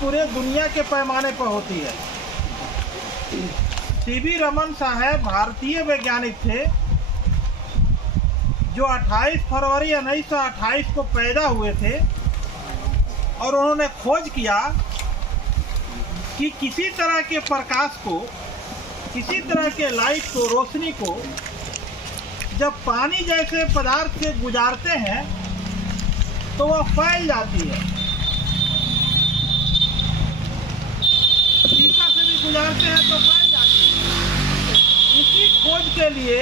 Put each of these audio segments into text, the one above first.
पूरे दुनिया के पैमाने पर होती है। सीवी रमन साहब भारतीय वैज्ञानिक थे जो 28 फरवरी 1928 को पैदा हुए थे और उन्होंने खोज किया कि किसी तरह के प्रकाश को, किसी तरह के लाइट को, रोशनी को जब पानी जैसे पदार्थ से गुजारते हैं तो वह फैल जाती है। शीशा से भी गुजारते हैं तो फैल जाती है। इसी खोज के लिए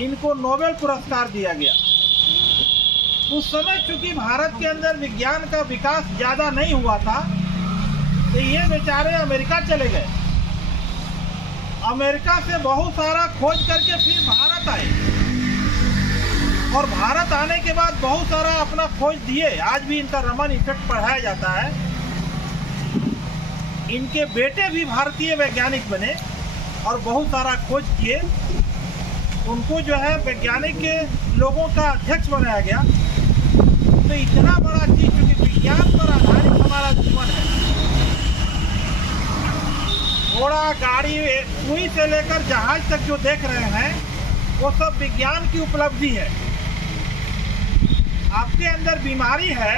इनको नोबेल पुरस्कार दिया गया। उस समय चूंकि भारत के अंदर विज्ञान का विकास ज़्यादा नहीं हुआ था तो ये बेचारे अमेरिका चले गए। अमेरिका से बहुत सारा खोज करके फिर भारत आए और भारत आने के बाद बहुत सारा अपना खोज दिए। आज भी इनका रमन इफेक्ट पढ़ाया जाता है। इनके बेटे भी भारतीय वैज्ञानिक बने और बहुत सारा खोज किए। उनको जो है वैज्ञानिक के लोगों का अध्यक्ष बनाया गया। तो इतना बड़ा चीज, क्योंकि विज्ञान पर आधारित हमारा जीवन है। घोड़ा, गाड़ी, सुई से लेकर जहाज तक जो देख रहे हैं वो सब विज्ञान की उपलब्धि है। आपके अंदर बीमारी है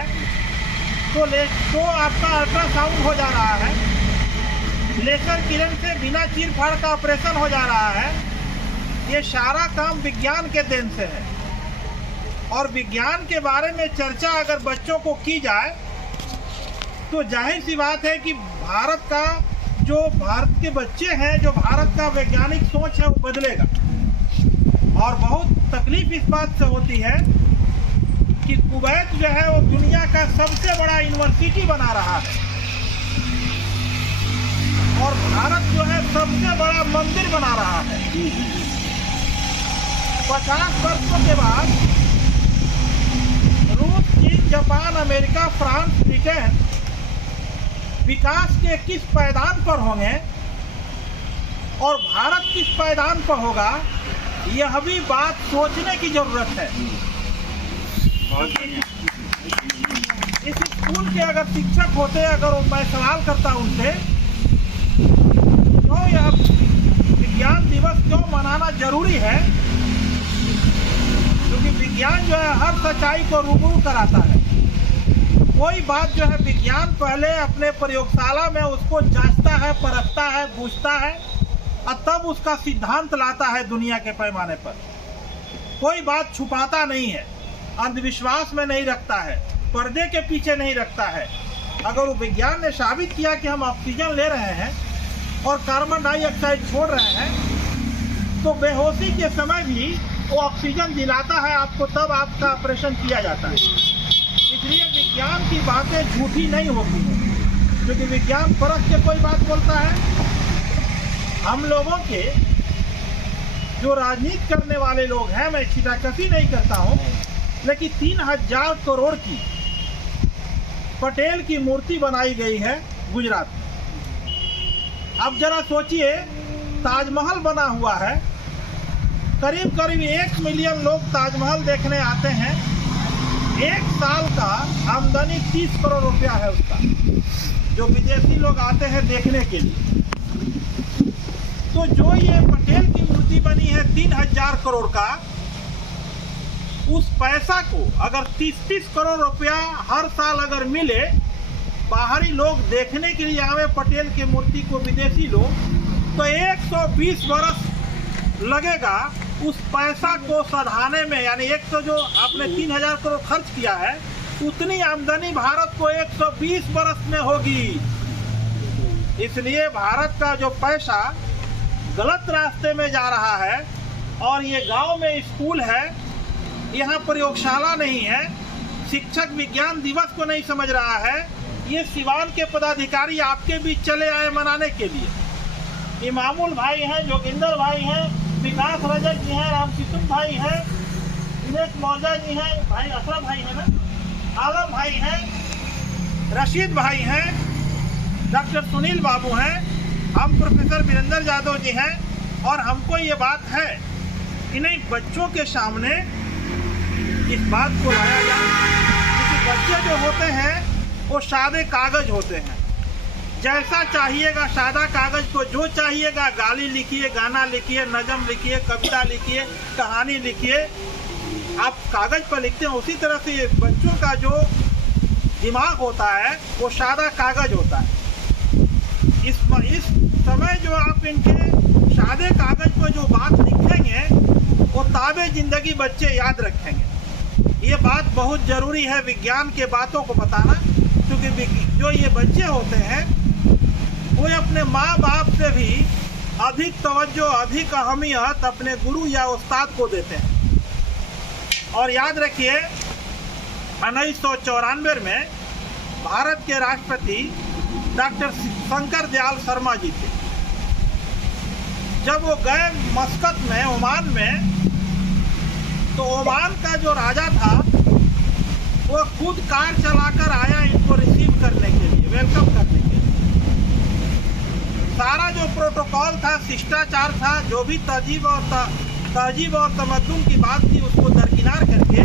तो आपका अल्ट्रासाउंड हो जा रहा है, लेजर किरण से बिना चीर-फाड़ का ऑपरेशन हो जा रहा है। ये सारा काम विज्ञान के देन से है। और विज्ञान के बारे में चर्चा अगर बच्चों को की जाए तो जाहिर सी बात है कि भारत के बच्चे हैं, जो भारत का वैज्ञानिक सोच है वो बदलेगा। और बहुत तकलीफ इस बात से होती है कि कुवैत जो है वो दुनिया का सबसे बड़ा यूनिवर्सिटी बना रहा है और भारत जो है सबसे बड़ा मंदिर बना रहा है। 50 वर्षों के बाद रूस, चीन, जापान, अमेरिका, फ्रांस, ब्रिटेन विकास के किस पायदान पर होंगे और भारत किस पायदान पर होगा, यह भी बात सोचने की जरूरत है। इस स्कूल के अगर शिक्षक होते, अगर मैं सवाल करता उनसे, क्यों यह विज्ञान दिवस क्यों मनाना जरूरी है? क्योंकि विज्ञान जो है हर सच्चाई को रूबरू कराता है। कोई बात जो है विज्ञान पहले अपने प्रयोगशाला में उसको जांचता है, परखता है, पूछता है और तब उसका सिद्धांत लाता है दुनिया के पैमाने पर। कोई बात छुपाता नहीं है, अंधविश्वास में नहीं रखता है, पर्दे के पीछे नहीं रखता है। अगर वो विज्ञान ने साबित किया कि हम ऑक्सीजन ले रहे हैं और कार्बन डाइऑक्साइड छोड़ रहे हैं तो बेहोशी के समय भी वो ऑक्सीजन दिलाता है आपको, तब आपका ऑपरेशन किया जाता है। इसलिए विज्ञान की बातें झूठी नहीं होती हैं, क्योंकि विज्ञान परख के कोई बात बोलता है। हम लोगों के जो राजनीति करने वाले लोग हैं, मैं छिटाकसी नहीं करता हूं, लेकिन 3000 करोड़ की पटेल की मूर्ति बनाई गई है गुजरात में। अब जरा सोचिए, ताजमहल बना हुआ है, करीब करीब 1 मिलियन लोग ताजमहल देखने आते हैं। 1 साल का आमदनी 30 करोड़ रुपया है उसका, जो विदेशी लोग आते हैं देखने के लिए। तो जो ये पटेल की मूर्ति बनी है 3000 करोड़ का, उस पैसा को अगर 30-30 करोड़ रुपया हर साल अगर मिले, बाहरी लोग देखने के लिए आवे पटेल की मूर्ति को, विदेशी लोग, तो 120 वर्ष लगेगा उस पैसा को सधाने में। यानी जो आपने 3000 करोड़ खर्च किया है, उतनी आमदनी भारत को 120 वर्ष में होगी। इसलिए भारत का जो पैसा गलत रास्ते में जा रहा है। और ये गांव में स्कूल है, यहाँ प्रयोगशाला नहीं है, शिक्षक विज्ञान दिवस को नहीं समझ रहा है। ये सिवान के पदाधिकारी आपके बीच चले आए मनाने के लिए। इमामुल भाई हैं, जोगिंदर भाई हैं, विकास रजक जी हैं, रामकिशन भाई हैं, दिनेश मौजा जी हैं, भाई असरा भाई है ना, आलम भाई हैं, रशीद भाई हैं, डॉक्टर सुनील बाबू हैं, हम प्रोफेसर वीरेंद्र यादव जी हैं। और हमको ये बात है कि नहीं, बच्चों के सामने इस बात को लाया जाए, क्योंकि बच्चे जो होते हैं वो सादे कागज होते हैं। जैसा चाहिएगा सादा कागज को जो चाहिएगा, गाली लिखिए, गाना लिखिए, नज़म लिखिए, कविता लिखिए, कहानी लिखिए, आप कागज पर लिखते हैं। उसी तरह से बच्चों का जो दिमाग होता है वो सादा कागज होता है। इस समय जो आप इनके सादे कागज पर जो बात लिखेंगे वो ताबे जिंदगी बच्चे याद रखेंगे। ये बात बहुत ज़रूरी है विज्ञान के बातों को बताना, क्योंकि जो ये बच्चे होते हैं वो अपने माँ बाप से भी अधिक तवज्जो, अधिक अहमियत अपने गुरु या उस्ताद को देते हैं। और याद रखिए 1994 में भारत के राष्ट्रपति डॉक्टर शंकर दयाल शर्मा जी थे। जब वो गए मस्कत में, ओमान में, तो ओमान का जो राजा था वो खुद कार चलाकर आया इनको रिसीव करने के लिए, वेलकम करने के लिए। सारा जो प्रोटोकॉल था, शिष्टाचार था, जो भी तहजीब और तमद्दुन की बात थी उसको दरकिनार करके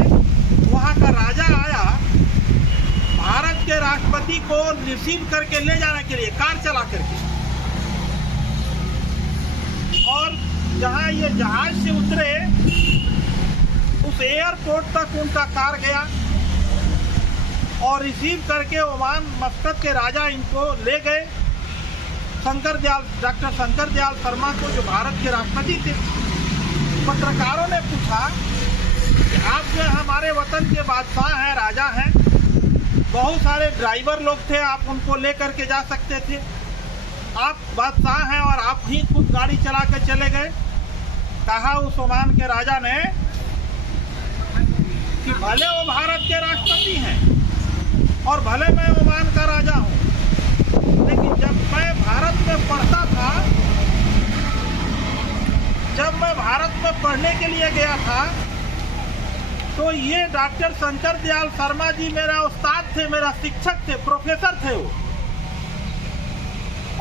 वहाँ का राजा आया भारत के राष्ट्रपति को रिसीव करके ले जाने के लिए कार चला करके। और जहाँ ये जहाज से उतरे उस एयरपोर्ट तक उनका कार गया और रिसीव करके ओमान मस्कत के राजा इनको ले गए। डॉक्टर शंकर दयाल शर्मा को, जो भारत के राष्ट्रपति थे। पत्रकारों ने पूछा कि आप जो हमारे वतन के बादशाह हैं, राजा हैं, बहुत सारे ड्राइवर लोग थे, आप उनको ले करके जा सकते थे, आप बादशाह हैं और आप ही खुद गाड़ी चला कर चले गए। कहा उस ओमान के राजा ने कि भले वो भारत के राष्ट्रपति हैं और भले मैं ओमान का राजा हूँ, लेकिन जब मैं भारत में पढ़ता था, जब मैं भारत में पढ़ने के लिए गया था, तो ये डॉक्टर शंकर दयाल शर्मा जी मेरा उस्ताद थे, मेरा शिक्षक थे, प्रोफेसर थे वो।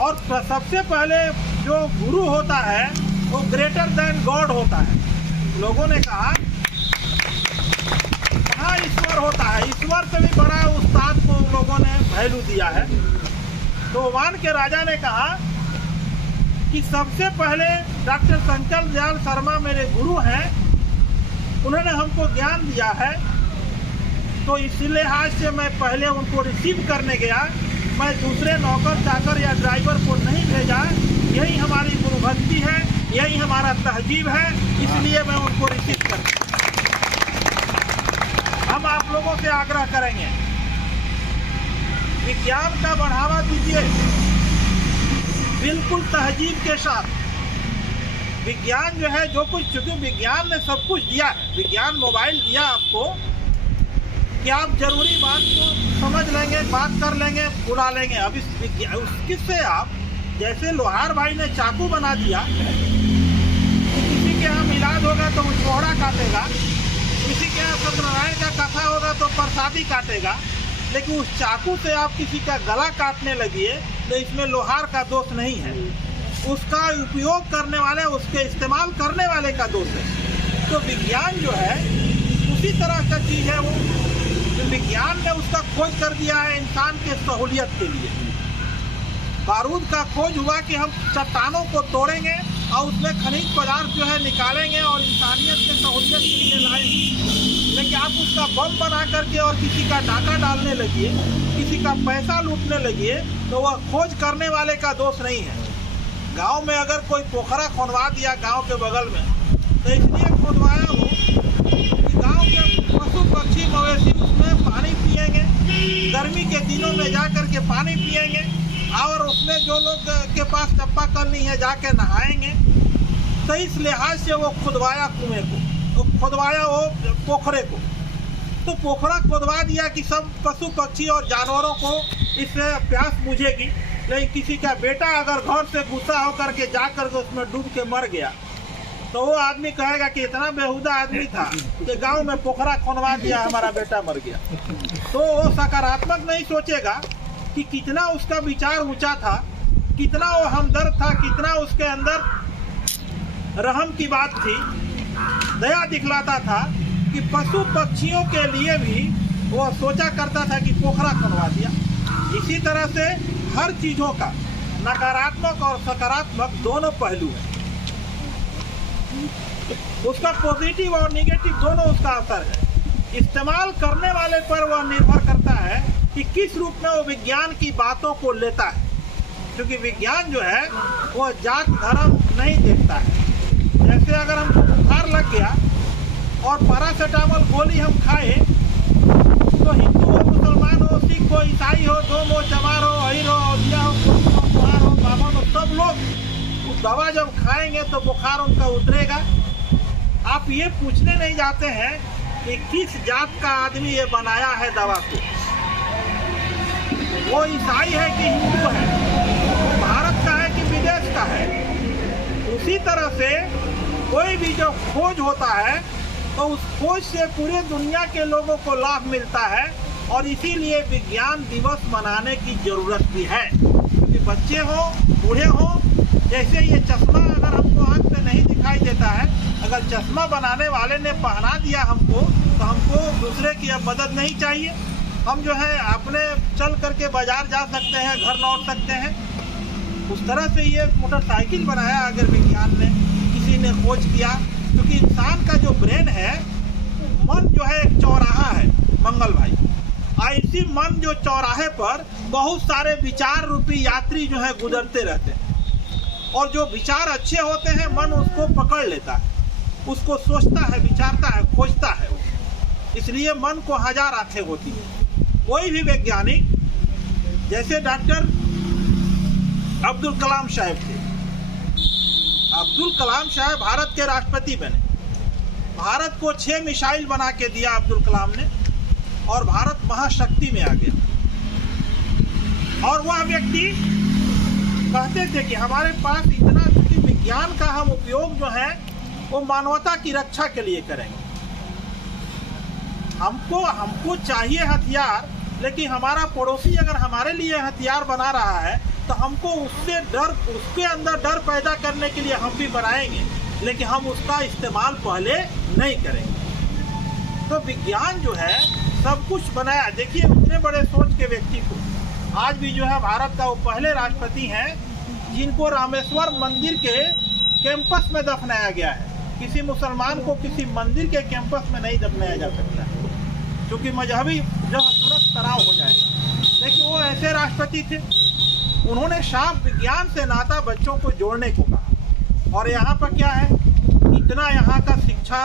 और सबसे पहले जो गुरु होता है वो ग्रेटर देन गॉड होता है। लोगों ने कहा हाँ ईश्वर होता है, ईश्वर से भी बड़ा उस्ताद को लोगों ने वैल्यू दिया है। तो ओमान के राजा ने कहा कि सबसे पहले डॉक्टर शंकर दयाल शर्मा मेरे गुरु हैं, उन्होंने हमको ज्ञान दिया है, तो इस लिहाज से मैं पहले उनको रिसीव करने गया। मैं दूसरे नौकर चाकर या ड्राइवर को नहीं भेजा। यही हमारी गुरु भक्ति है, यही हमारा तहजीब है, इसलिए मैं उनको रिसीव करता हूँ। हम आप लोगों से आग्रह करेंगे, विज्ञान का बढ़ावा दीजिए, बिल्कुल तहजीब के साथ। विज्ञान जो है, जो कुछ, चूंकि विज्ञान ने सब कुछ दिया है, विज्ञान मोबाइल दिया आपको कि आप जरूरी बात को समझ लेंगे, बात कर लेंगे, बुला लेंगे। अब इस किससे आप, जैसे लोहार भाई ने चाकू बना दिया, किसी के यहाँ मिलाद होगा तो वो चौड़ा काटेगा, किसी के यहाँ सत्यनारायण का कथा होगा तो प्रसादी काटेगा, लेकिन उस चाकू से आप किसी का गला काटने लगिए तो इसमें लोहार का दोष नहीं है, उसका उपयोग करने वाले, उसके इस्तेमाल करने वाले का दोष है। तो विज्ञान जो है उसी तरह का चीज़ है, वो विज्ञान ने उसका खोज कर दिया है इंसान के सहूलियत के लिए। बारूद का खोज हुआ कि हम चट्टानों को तोड़ेंगे और उसमें खनिज पदार्थ जो है निकालेंगे और इंसानियत के सहूलियत के लिए लाएंगे। लेकिन आप उसका बम बना करके और किसी का डाका डालने लगिए, किसी का पैसा लूटने लगिए, तो वह खोज करने वाले का दोष नहीं है। गांव में अगर कोई पोखरा खोदवा दिया गांव के बगल में, तो इसलिए खोदवाया हो कि गांव के पशु पक्षी मवेशी उसमें पानी पिएंगे, गर्मी के दिनों में जा कर के पानी पिएंगे, और उसमें जो लोग के पास चापाकल नहीं है जाके नहाएंगे। तो इस लिहाज से वो खुदवाया कुएं को, तो खुदवाया वो पोखरे को। तो पोखरा खुदवा दिया कि सब पशु पक्षी और जानवरों को इससे प्यास बुझेगी। लेकिन किसी का बेटा अगर घर से गुस्सा होकर के जा कर के उसमें डूब के मर गया, तो वो आदमी कहेगा कि इतना बेहुदा आदमी था कि गांव में पोखरा खुदवा दिया, हमारा बेटा मर गया। तो वो सकारात्मक नहीं सोचेगा कि कितना उसका विचार ऊंचा था, कितना वो हमदर्द था, कितना उसके अंदर रहम की बात थी, दया दिखलाता था कि पशु पक्षियों के लिए भी वो सोचा करता था कि पोखरा खुदवा दिया। इसी तरह से हर चीज़ों का नकारात्मक और सकारात्मक दोनों पहलू हैं। उसका पॉजिटिव और नेगेटिव दोनों उसका असर है। इस्तेमाल करने वाले पर वह निर्भर करता है कि किस रूप में वो विज्ञान की बातों को लेता है, क्योंकि विज्ञान जो है वो जात धर्म नहीं देखता है। जैसे अगर हमको बुखार लग गया और पैरासीटामोल गोली हम खाए तो हिंदू हो, मुसलमान हो, सिख हो, ईसाई हो, डोम हो, चमार हो, अहिर हो, औलिया हो, कुमार हो, बामन हो, सब लोग उस दवा जब खाएंगे तो बुखार उनका उतरेगा। आप ये पूछने नहीं जाते हैं कि किस जात का आदमी ये बनाया है दवा को, वो ईसाई है कि हिंदू है, वो भारत का है कि विदेश का है। उसी तरह से कोई भी जो खोज होता है तो उस खोज से पूरे दुनिया के लोगों को लाभ मिलता है, और इसीलिए विज्ञान दिवस मनाने की जरूरत भी है। क्योंकि बच्चे हो, बूढ़े हो, जैसे ये चश्मा अगर हमको आँख से नहीं दिखाई देता है, अगर चश्मा बनाने वाले ने पहना दिया हमको, तो हमको दूसरे की अब मदद नहीं चाहिए। हम जो है अपने चल करके बाजार जा सकते हैं, घर लौट सकते हैं। उस तरह से ये मोटरसाइकिल बनाया अगर विज्ञान ने, किसी ने खोज किया, क्योंकि इंसान का जो ब्रेन है, मन जो है एक चौराहा है मंगल भाई। ऐसी मन जो चौराहे पर बहुत सारे विचार रूपी यात्री जो है गुजरते रहते हैं, और जो विचार अच्छे होते हैं मन उसको पकड़ लेता है, उसको सोचता है, विचारता है, खोजता है। इसलिए मन को हजार आंखें होती है। कोई भी वैज्ञानिक, जैसे डॉक्टर अब्दुल कलाम साहब थे, अब्दुल कलाम साहब भारत के राष्ट्रपति बने। भारत को 6 मिसाइल बना के दिया अब्दुल कलाम ने, और भारत महाशक्ति में आ गया। और वह व्यक्ति कहते थे कि हमारे पास इतना, क्योंकि विज्ञान का हम उपयोग जो है वो मानवता की रक्षा के लिए करेंगे। हमको चाहिए हथियार, लेकिन हमारा पड़ोसी अगर हमारे लिए हथियार बना रहा है तो हमको उससे डर, उसके अंदर डर पैदा करने के लिए हम भी बनाएंगे, लेकिन हम उसका इस्तेमाल पहले नहीं करेंगे। तो विज्ञान जो है सब कुछ बनाया। देखिए उतने बड़े सोच के व्यक्ति को आज भी जो है भारत का वो पहले राष्ट्रपति हैं जिनको रामेश्वर मंदिर के कैंपस में दफनाया गया है। किसी मुसलमान को किसी मंदिर के कैंपस में नहीं दफनाया जा सकता है, क्योंकि मजहबी जो तुरंत तनाव हो जाएगा। लेकिन वो ऐसे राष्ट्रपति थे, उन्होंने साफ विज्ञान से नाता बच्चों को जोड़ने को कहा। और यहाँ पर क्या है, इतना यहाँ का शिक्षा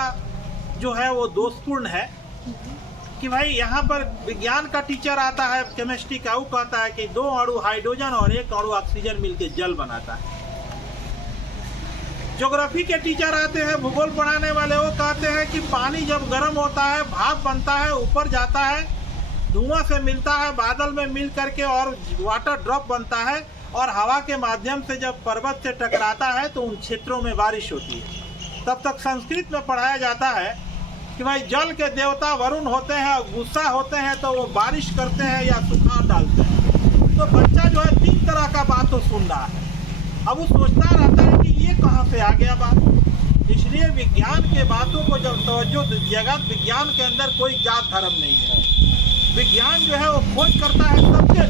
जो है वो दोषपूर्ण है कि भाई यहाँ पर विज्ञान का टीचर आता है, केमिस्ट्री का, वो कहता है कि 2 अणु हाइड्रोजन और 1 अणु ऑक्सीजन मिलकर जल बनाता है। ज्योग्राफी के टीचर आते हैं, भूगोल पढ़ाने वाले, वो कहते हैं कि पानी जब गर्म होता है, भाप बनता है, ऊपर जाता है, धुआं से मिलता है, बादल में मिल करके और वाटर ड्रॉप बनता है, और हवा के माध्यम से जब पर्वत से टकराता है तो उन क्षेत्रों में बारिश होती है। तब तक संस्कृत में पढ़ाया जाता है कि भाई जल के देवता वरुण होते हैं, गुस्सा होते हैं तो वो बारिश करते हैं या सुखाड़ डालते हैं। तो बच्चा जो है 3 तरह का बातों सुन रहा है। अब वो सोचता रहता है कि ये कहाँ से आ गया बात। इसलिए विज्ञान के बातों को जब तवज्जो दीजिएगा, विज्ञान के अंदर कोई जात धर्म नहीं है। विज्ञान जो है वो खोज करता है सबके।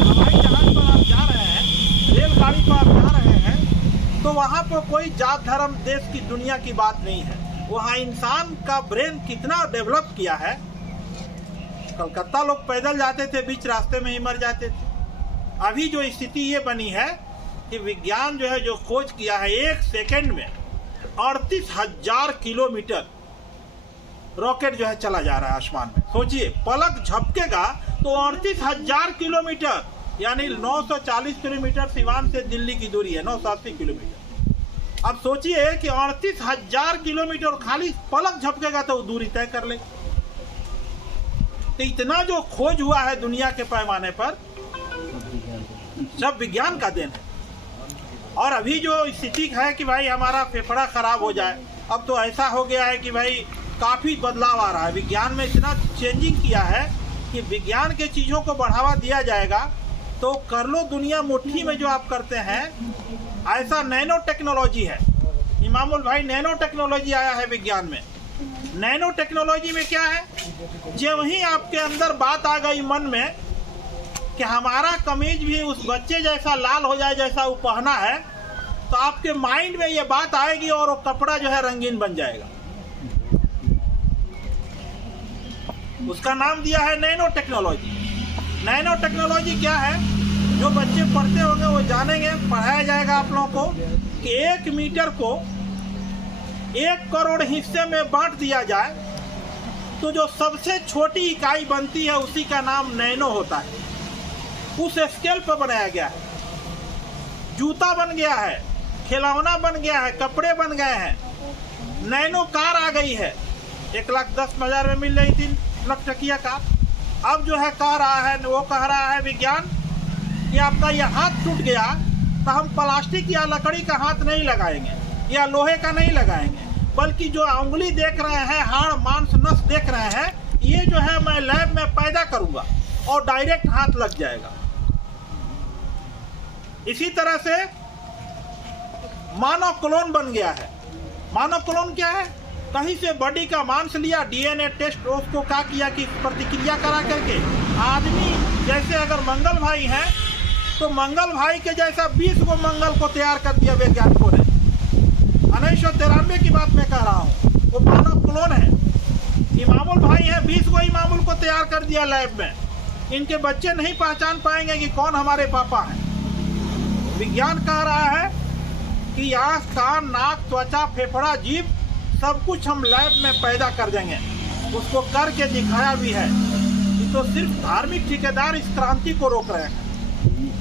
हवाई जहाज पर आप जा रहे हैं, रेलगाड़ी पर आप जा रहे हैं, तो वहाँ पर कोई जात धर्म देश की दुनिया की बात नहीं है। वहाँ इंसान का ब्रेन कितना डेवलप किया है। कलकत्ता लोग पैदल जाते थे, बीच रास्ते में ही मर जाते थे। अभी जो स्थिति ये बनी है कि विज्ञान जो है जो खोज किया है, 1 सेकंड में 38,000 किलोमीटर रॉकेट जो है चला जा रहा है आसमान में। सोचिए, पलक झपकेगा तो 38,000 किलोमीटर, यानी 940 किलोमीटर सिवान से दिल्ली की दूरी है, 980 किलोमीटर। अब सोचिए कि 38,000 किलोमीटर खाली पलक झपकेगा तो दूरी तय कर ले। तो इतना जो खोज हुआ है दुनिया के पैमाने पर, सब विज्ञान का देन है। और अभी जो स्थिति है कि भाई हमारा फेफड़ा खराब हो जाए, अब तो ऐसा हो गया है कि भाई काफ़ी बदलाव आ रहा है। विज्ञान में इतना चेंजिंग किया है कि विज्ञान के चीज़ों को बढ़ावा दिया जाएगा तो कर लो दुनिया मुट्ठी में। जो आप करते हैं ऐसा नैनो टेक्नोलॉजी है। इमामुल भाई, नैनो टेक्नोलॉजी आया है विज्ञान में। नैनो टेक्नोलॉजी में क्या है, जब ही आपके अंदर बात आ गई मन में कि हमारा कमीज भी उस बच्चे जैसा लाल हो जाए जैसा वो पहना है, तो आपके माइंड में ये बात आएगी और वो कपड़ा जो है रंगीन बन जाएगा। उसका नाम दिया है नैनो टेक्नोलॉजी। नैनो टेक्नोलॉजी क्या है, जो बच्चे पढ़ते होंगे वो जानेंगे, पढ़ाया जाएगा आप लोगों को कि 1 मीटर को 1 करोड़ हिस्से में बांट दिया जाए तो जो सबसे छोटी इकाई बनती है उसी का नाम नैनो होता है। उस स्केल पर बनाया गया है। जूता बन गया है, खिलौना बन गया है, कपड़े बन गए हैं। नैनो कार आ गई है, 1,10,000 में मिल रही थी लखटकिया कार। अब जो है कह रहा है, वो कह रहा है विज्ञान कि आपका यह हाथ टूट गया तो हम प्लास्टिक या लकड़ी का हाथ नहीं लगाएंगे या लोहे का नहीं लगाएंगे, बल्कि जो उंगली देख रहे हैं, हाड़ मांस नस देख रहे हैं, ये जो है मैं लैब में पैदा करूंगा और डायरेक्ट हाथ लग जाएगा। इसी तरह से मानव क्लोन बन गया है। मानव क्लोन क्या है, कहीं से बॉडी का मांस लिया, डीएनए टेस्ट उसको क्या किया कि प्रतिक्रिया करा करके आदमी जैसे अगर मंगल भाई हैं तो मंगल भाई के जैसा 20 को मंगल को तैयार कर दिया वैज्ञानिकों ने। 1993 की बात मैं कह रहा हूँ, वो मानव क्लोन है। इमामुल भाई हैं, 20 को इमामुल को तैयार कर दिया लैब में। इनके बच्चे नहीं पहचान पाएंगे कि कौन हमारे पापा हैं। विज्ञान कह रहा है कि आँख, कान, नाक, त्वचा, फेफड़ा, जीभ सब कुछ हम लैब में पैदा कर देंगे। उसको करके दिखाया भी है। ये तो सिर्फ धार्मिक ठेकेदार इस क्रांति को रोक रहे हैं।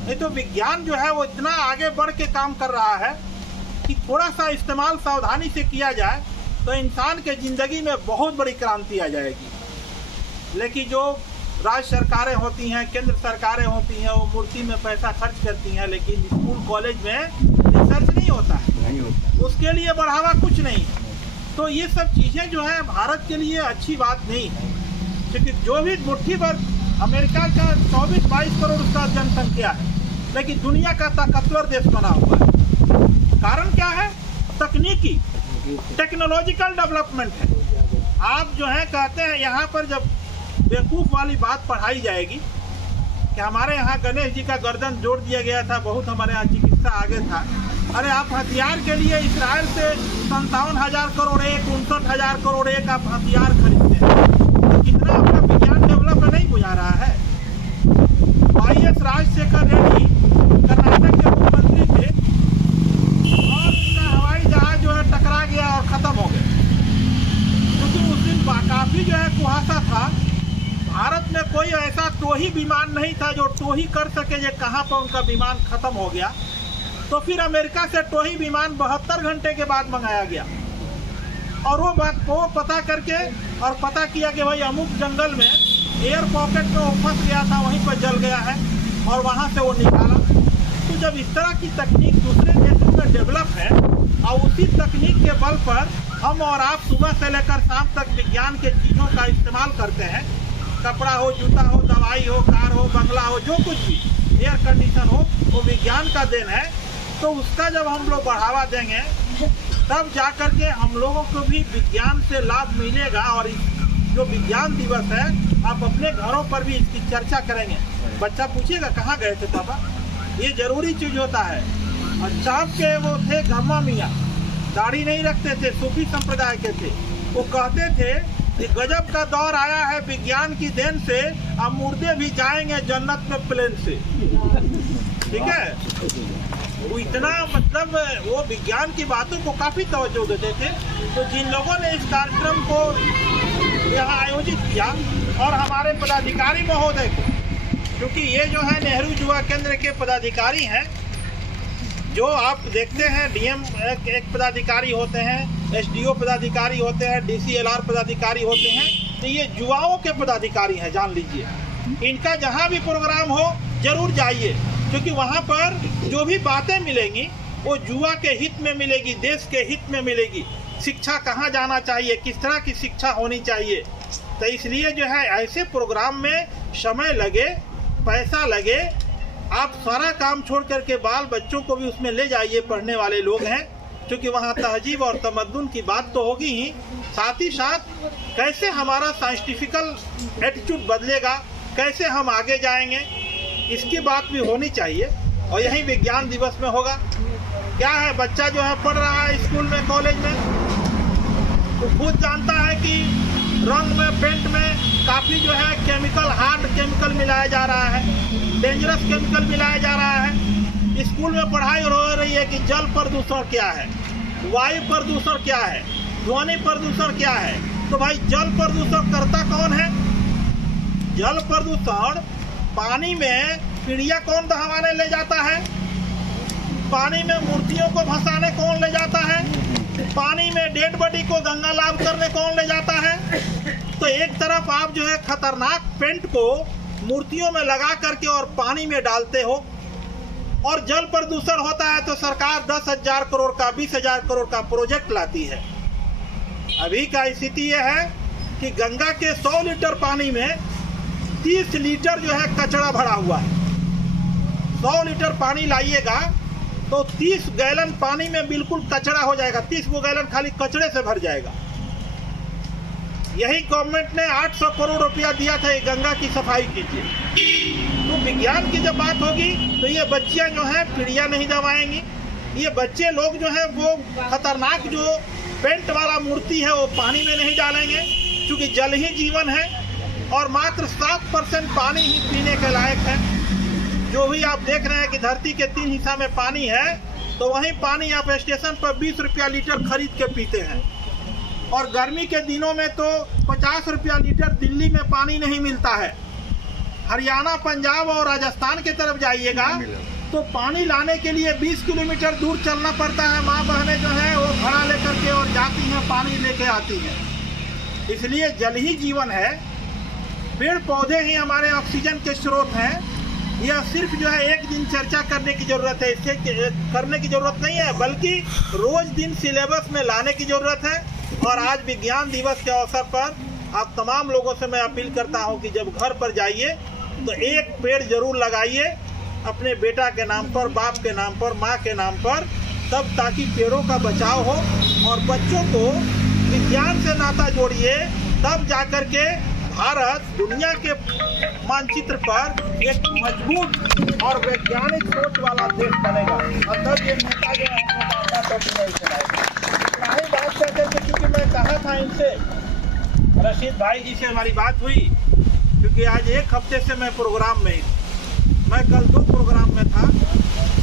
नहीं तो विज्ञान जो है वो इतना आगे बढ़ के काम कर रहा है कि थोड़ा सा इस्तेमाल सावधानी से किया जाए तो इंसान के ज़िंदगी में बहुत बड़ी क्रांति आ जाएगी। लेकिन जो राज्य सरकारें होती हैं, केंद्र सरकारें होती हैं, वो मूर्ति में पैसा खर्च करती हैं, लेकिन स्कूल कॉलेज में रिसर्च नहीं होता है, उसके लिए बढ़ावा कुछ नहीं। तो ये सब चीज़ें जो है भारत के लिए अच्छी बात नहीं है, क्योंकि जो भी मुट्ठी भर अमेरिका का 24-22 करोड़ उसका जनसंख्या है, लेकिन दुनिया का ताकतवर देश बना हुआ है। कारण क्या है, तकनीकी टेक्नोलॉजिकल डेवलपमेंट है। आप जो है कहते हैं यहाँ पर जब बेवकूफ़ वाली बात पढ़ाई जाएगी कि हमारे यहाँ गणेश जी का गर्दन जोड़ दिया गया था, बहुत हमारे यहाँ चिकित्सा आगे था। अरे आप हथियार के लिए इसराइल से 57,000 करोड़ एक, 59,000 करोड़ एक आप हथियार खरीदते हैं, तो कितना अपना विज्ञान डेवलप नहीं बुझा रहा है। YS राजशेखर रेड्डी कर्नाटक के मुख्यमंत्री थे और उनका हवाई जहाज जो है टकरा गया और ख़त्म हो गया, क्योंकि उस दिन काफ़ी जो है कुहासा था। भारत में कोई ऐसा टोही विमान नहीं था जो टोही कर सके, जो कहाँ पर उनका विमान ख़त्म हो गया। तो फिर अमेरिका से टोही विमान 72 घंटे के बाद मंगाया गया और वो बात को पता करके और पता किया कि भाई अमुक जंगल में एयर पॉकेट में वो फंस गया था, वहीं पर जल गया है और वहाँ से वो निकाला। तो जब इस तरह की तकनीक दूसरे देशों में डेवलप है और उसी तकनीक के बल पर हम और आप सुबह से लेकर शाम तक विज्ञान के चीज़ों का इस्तेमाल करते हैं, कपड़ा हो, जूता हो, दवाई हो, कार हो, बंगला हो, जो कुछ भी, एयर कंडीशन हो, वो विज्ञान का देन है। तो उसका जब हम लोग बढ़ावा देंगे तब जा कर के हम लोगों को भी विज्ञान से लाभ मिलेगा। और जो विज्ञान दिवस है आप अपने घरों पर भी इसकी चर्चा करेंगे। बच्चा पूछेगा कहाँ गए थे पापा, ये जरूरी चीज़ होता है। और साहब के वो थे गम्मा मियाँ, दाढ़ी नहीं रखते थे, सूफी संप्रदाय के थे। वो कहते थे कि गजब का दौर आया है विज्ञान की देन से, अब मुर्दे भी जाएंगे जन्नत में प्लेन से। ठीक है, वो इतना मतलब वो विज्ञान की बातों को काफ़ी तवज्जो देते थे। तो जिन लोगों ने इस कार्यक्रम को यहाँ आयोजित किया और हमारे पदाधिकारी महोदय को, क्योंकि ये जो है नेहरू युवा केंद्र के पदाधिकारी हैं, जो आप देखते हैं डीएम एक पदाधिकारी होते हैं, एसडीओ पदाधिकारी होते हैं, डीसीएलआर पदाधिकारी होते हैं, तो ये युवाओं के पदाधिकारी हैं, जान लीजिए। इनका जहाँ भी प्रोग्राम हो जरूर जाइए, क्योंकि वहाँ पर जो भी बातें मिलेंगी वो युवा के हित में मिलेगी, देश के हित में मिलेगी। शिक्षा कहाँ जाना चाहिए, किस तरह की शिक्षा होनी चाहिए। तो इसलिए जो है ऐसे प्रोग्राम में समय लगे, पैसा लगे, आप सारा काम छोड़ करके बाल बच्चों को भी उसमें ले जाइए, पढ़ने वाले लोग हैं, क्योंकि वहाँ तहजीब और तमद्दुन की बात तो होगी ही, साथ ही साथ कैसे हमारा साइंटिफिकल एटीट्यूड बदलेगा, कैसे हम आगे जाएंगे, इसकी बात भी होनी चाहिए और यही विज्ञान दिवस में होगा। क्या है, बच्चा जो है पढ़ रहा है स्कूल में, कॉलेज में, तो खुद जानता है कि रंग में, पेंट में काफ़ी जो है केमिकल, हार्ड केमिकल मिलाया जा रहा है, डेंजरस केमिकल मिलाया जा रहा है। स्कूल में पढ़ाई हो रही है कि जल प्रदूषण क्या है, वायु प्रदूषण क्या है, ध्वनि प्रदूषण क्या है। तो भाई जल प्रदूषण करता कौन है? जल प्रदूषण पानी में चिड़िया कौन दहाने ले जाता है? पानी में मूर्तियों को भसाने कौन ले जाता है? पानी में डेड बॉडी को गंगा लाभ करने कौन ले जाता है? तो एक तरफ आप जो है खतरनाक पेंट को मूर्तियों में लगा करके और पानी में डालते हो, और जल प्रदूषण होता है तो सरकार 10,000 करोड़ का, 20,000 करोड़ का प्रोजेक्ट लाती है। अभी का स्थिति यह है कि गंगा के 100 लीटर पानी में 30 लीटर जो है कचरा भरा हुआ है। 100 लीटर पानी लाइएगा तो 30 गैलन पानी में बिल्कुल कचरा हो जाएगा, 30 गैलन खाली कचरे से भर जाएगा। यही गवर्नमेंट ने 800 करोड़ रुपया दिया था गंगा की सफाई कीजिए। तो विज्ञान की जब बात होगी तो ये बच्चियां जो हैं चिड़िया नहीं दबाएंगी, ये बच्चे लोग जो हैं वो खतरनाक जो पेंट वाला मूर्ति है वो पानी में नहीं डालेंगे, क्योंकि जल ही जीवन है और मात्र 7% पानी ही पीने के लायक है। जो भी आप देख रहे हैं कि धरती के 3 हिस्सा में पानी है, तो वहीं पानी आप स्टेशन पर 20 रुपया लीटर खरीद के पीते हैं, और गर्मी के दिनों में तो 50 रुपया लीटर दिल्ली में पानी नहीं मिलता है। हरियाणा, पंजाब और राजस्थान की तरफ जाइएगा तो पानी लाने के लिए 20 किलोमीटर दूर चलना पड़ता है। माँ बहनें जो है वो घड़ा लेकर के और जाती हैं, पानी लेके आती हैं। इसलिए जल ही जीवन है। पेड़ पौधे ही हमारे ऑक्सीजन के स्रोत हैं। यह सिर्फ जो है एक दिन चर्चा करने की ज़रूरत है, इससे करने की ज़रूरत नहीं है, बल्कि रोज़ दिन सिलेबस में लाने की ज़रूरत है। और आज विज्ञान दिवस के अवसर पर आप तमाम लोगों से मैं अपील करता हूं कि जब घर पर जाइए तो एक पेड़ जरूर लगाइए, अपने बेटा के नाम पर, बाप के नाम पर, माँ के नाम पर, तब ताकि पेड़ों का बचाव हो। और बच्चों को विज्ञान से नाता जोड़िए, तब जाकर के भारत दुनिया के मानचित्र पर एक मजबूत और वैज्ञानिक सोच वाला देश बनेगा। और तब ये नेता जो है नहीं बात करते थे, क्योंकि मैं कहा था इनसे, रशीद भाई जी से हमारी बात हुई, क्योंकि आज 1 हफ्ते से मैं प्रोग्राम में ही, मैं कल 2 प्रोग्राम में था।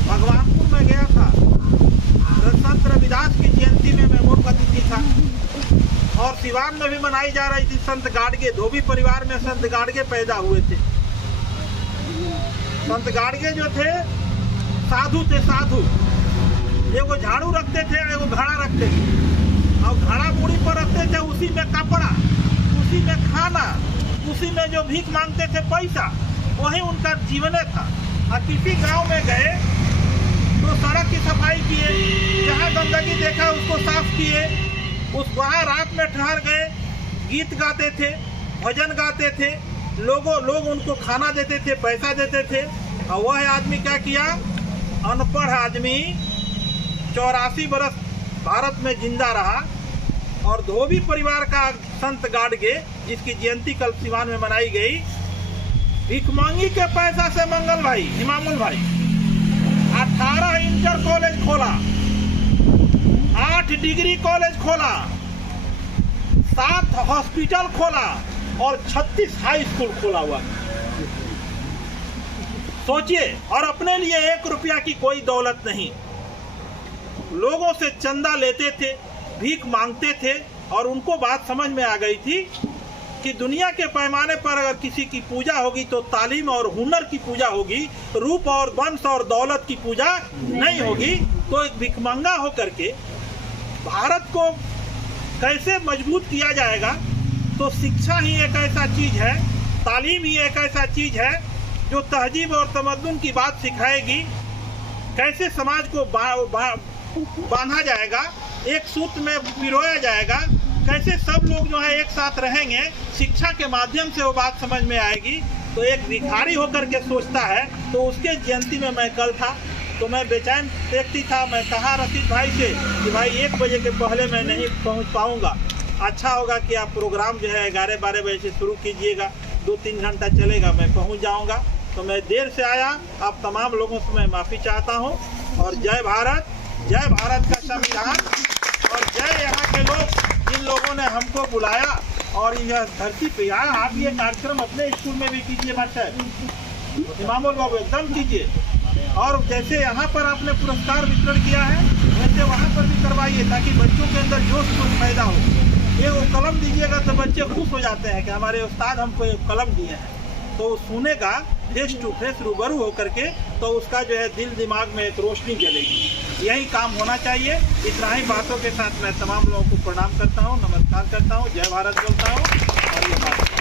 भगवानपुर में गया था, संत रविदास की जयंती में मैं मुख्य अतिथि था, और सिवान में भी मनाई जा रही थी। संत गाडगे, धोबी परिवार में संत गाडगे पैदा हुए थे। संत गाडगे जो थे साधु थे, साधु। एगो झाड़ू रखते थे, एगो घड़ा रखते थे, और घड़ा मुड़ी पर रखते थे, उसी में कपड़ा, उसी में खाना, उसी में जो भीख मांगते थे पैसा, वही उनका जीवन था। और किसी गांव में गए तो सड़क की सफाई किए, जहाँ गंदगी देखा उसको साफ किए, वहाँ रात में ठहर गए, गीत गाते थे, भजन गाते थे, लोग उनको खाना देते थे, पैसा देते थे। और वह आदमी क्या किया, अनपढ़ आदमी 84 बरस भारत में जिंदा रहा। और धोबी परिवार का संत गाडगे, जिसकी जयंती कल सिवान में मनाई गई, भिखमंगी के पैसा से मंगल भाई, इमामुल भाई 18 इंटर कॉलेज खोला, 8 डिग्री कॉलेज खोला, 7 हॉस्पिटल खोला और 36 हाई स्कूल खोला हुआ। सोचिए, और अपने लिए 1 रुपया की कोई दौलत नहीं, लोगों से चंदा लेते थे, भीख मांगते थे। और उनको बात समझ में आ गई थी कि दुनिया के पैमाने पर अगर किसी की पूजा होगी तो तालीम और हुनर की पूजा होगी, रूप और वंश और दौलत की पूजा नहीं होगी। तो एक भिखमंगा होकर के भारत को कैसे मजबूत किया जाएगा? तो शिक्षा ही एक ऐसा चीज़ है, तालीम ही एक ऐसा चीज़ है जो तहजीब और तमद्दुन की बात सिखाएगी। कैसे समाज को बांधा जाएगा, एक सूत्र में पिरोया जाएगा, कैसे सब लोग जो है एक साथ रहेंगे, शिक्षा के माध्यम से वो बात समझ में आएगी। तो एक भिखारी होकर के सोचता है। तो उसके जयंती में मैं कल था, तो मैं बेचैन व्यक्ति था। मैं कहा रशीद भाई से कि भाई 1 बजे के पहले मैं नहीं पहुंच पाऊंगा, अच्छा होगा कि आप प्रोग्राम जो है 11-12 बजे से शुरू कीजिएगा, 2-3 घंटा चलेगा, मैं पहुंच जाऊंगा। तो मैं देर से आया, आप तमाम लोगों से मैं माफ़ी चाहता हूँ। और जय भारत का संविधान, और जय यहाँ के लोग जिन लोगों ने हमको बुलाया और यह धरती पे आया। आप ये कार्यक्रम अपने स्कूल में भी कीजिए मास्टर इमामुल बाबू, एकदम कीजिए। और जैसे यहाँ पर आपने पुरस्कार वितरण किया है वैसे वहाँ पर भी करवाइए, ताकि बच्चों के अंदर जोश पैदा हो। ये वो कलम दीजिएगा तो बच्चे खुश हो जाते हैं कि हमारे उस्ताद हमको एक कलम दिए हैं, तो सुनेगा फेस टू फेस रूबरू होकर के, तो उसका जो है दिल दिमाग में एक रोशनी जलेगी। यही काम होना चाहिए। इतना ही बातों के साथ मैं तमाम लोगों को प्रणाम करता हूँ, नमस्कार करता हूँ, जय भारत बोलता हूँ और ये बात